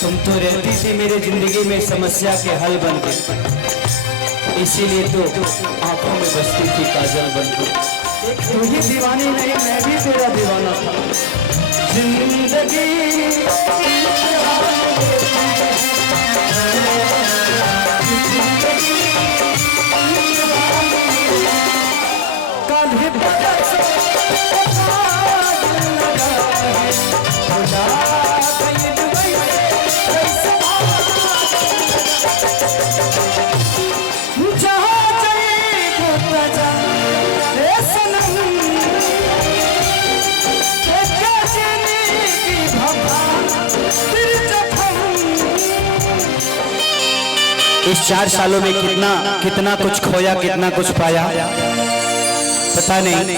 तुम तो रहती थी मेरे जिंदगी में समस्या के हल बन के, इसीलिए तो आंखों में बसती थी काजल बन के। तू ही दीवानी नहीं, मैं भी तेरा दीवाना था। जिंदगी इस 4 सालों में कितना कुछ खोया, कितना कुछ पाया पता नहीं,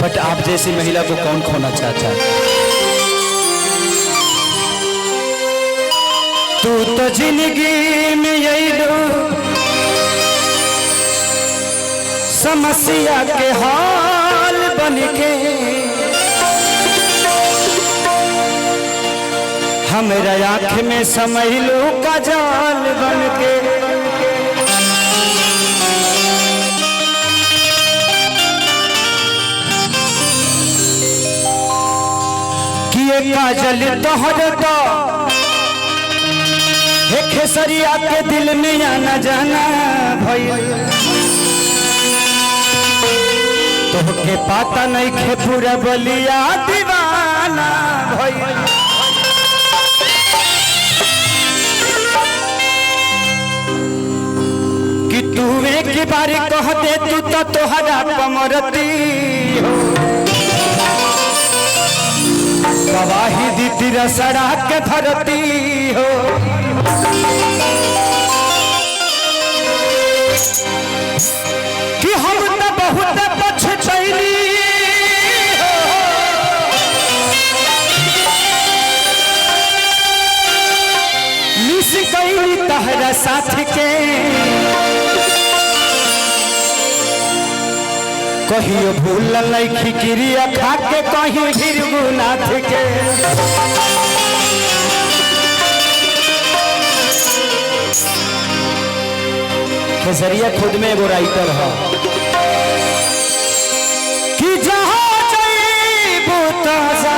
बट आप जैसी महिला को कौन खोना चाहता है। तू तो जिंदगी में यही लो समस्या के हाल बन के, हमेरा आँख में समैलू का जाल बन के। किए काजल तोहर तो हे खेसरिया के दिल में आना जाना भइल, तोहके पाता नहीं खे पूरा बलिया दीवाना भइल। की बारी कह दे तू तो तोहरा कमरती हो, गवाही दी तेरा सड़क के धरती हो। कि हम तो बहुत पछतैली हो, मिस गई तहरा साथ के, कहियो भूल लैखी क्रिया खा के कहीं भीरगुनाथ के। खेसरिया खुद में एगो राइटर है कि जहाँ जइबू ताजा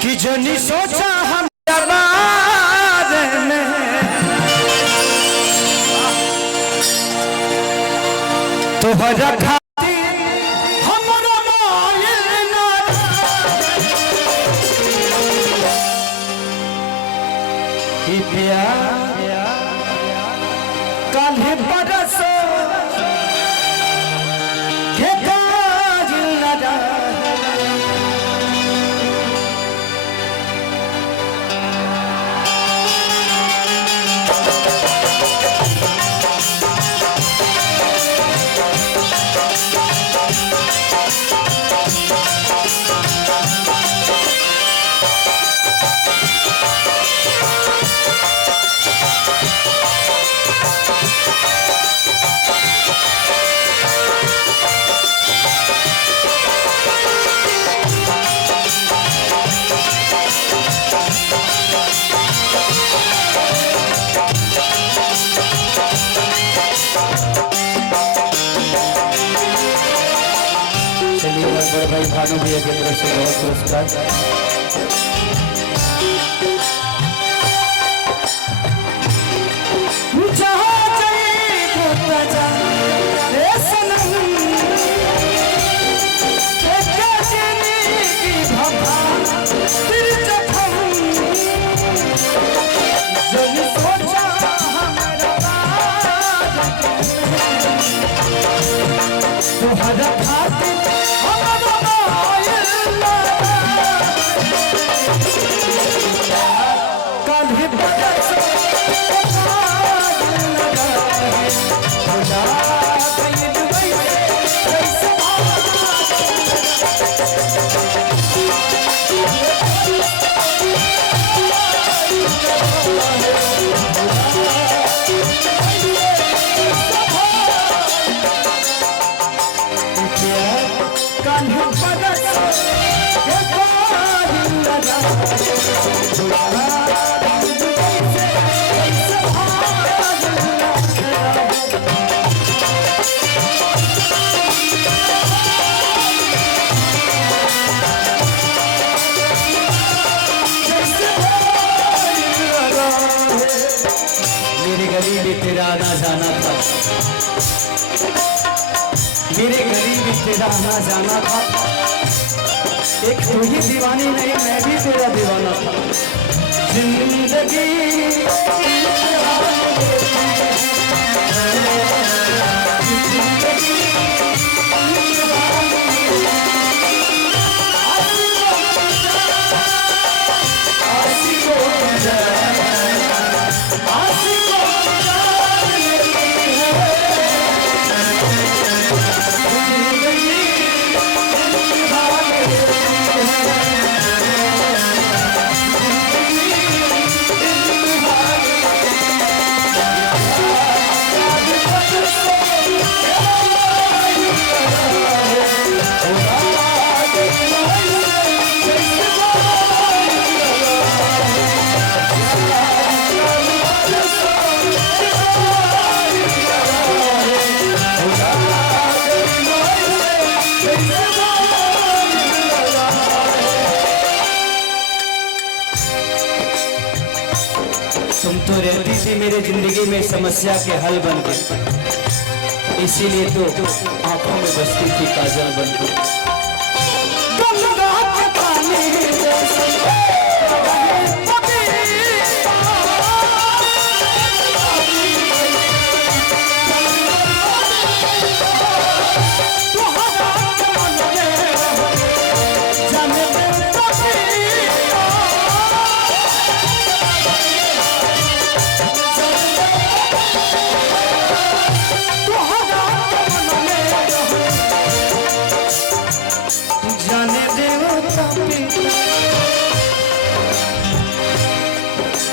कि जो नहीं सोचा हम बारे में, तोहरा खातिर हमरा मायल ना कि प्यार काल्हे बरसो के काजल लगा। बड़े भाई भानु भैया की तरफ से बहुत पुरस्कार। कल ही मेरे गली में तेरा आना जाना था, मेरे गली में तेरा आना जाना था। एक तू ही दीवानी नहीं, मैं भी तेरा दीवाना था। जिंदगी तुम तो रहती थी मेरे जिंदगी में समस्या के हल बन के, इसीलिए तो आंखों में बसती थी काजल बन के।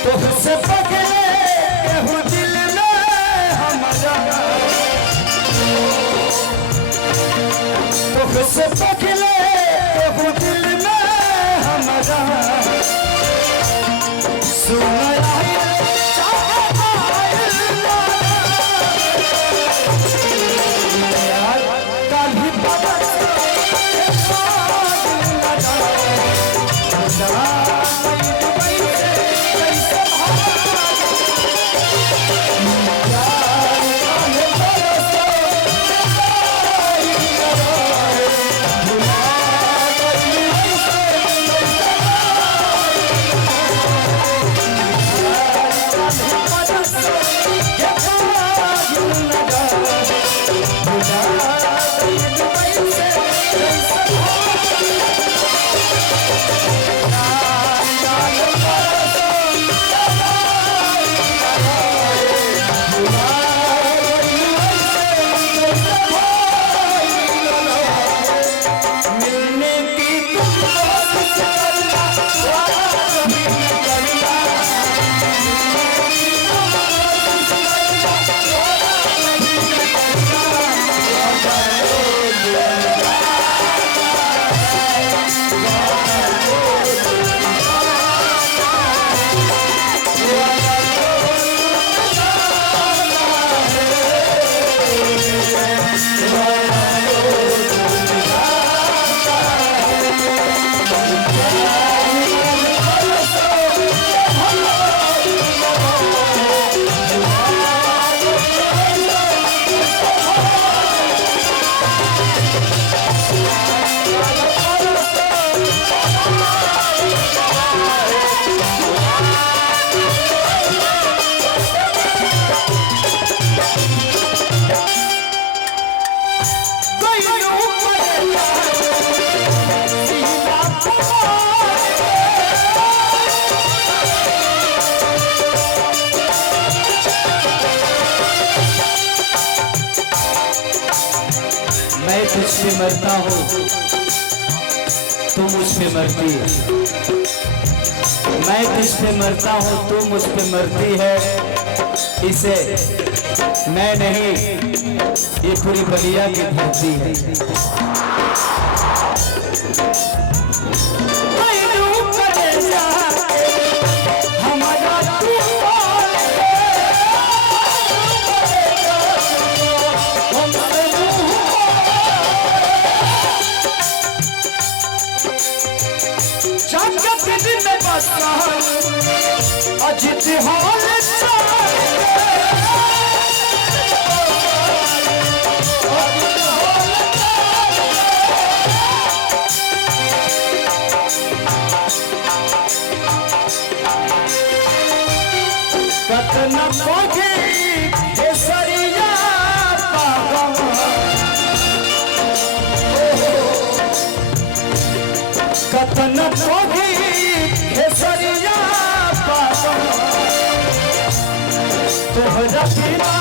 तुझसे पकड़े हूँ दिल में हमारा, तुझसे पकड़े हूँ दिल में हमारा। मैं तुझ पे मरता हूँ, तू मुझ पे मरती है। मैं तुझ पे मरता हूँ, तू मुझ पे मरती है। इसे मैं नहीं, ये पूरी बलिया की धरती है। अजित हाल कतना कोगे केसरिया पागल कतना कोगे केसरिया पागल तोहरा बिना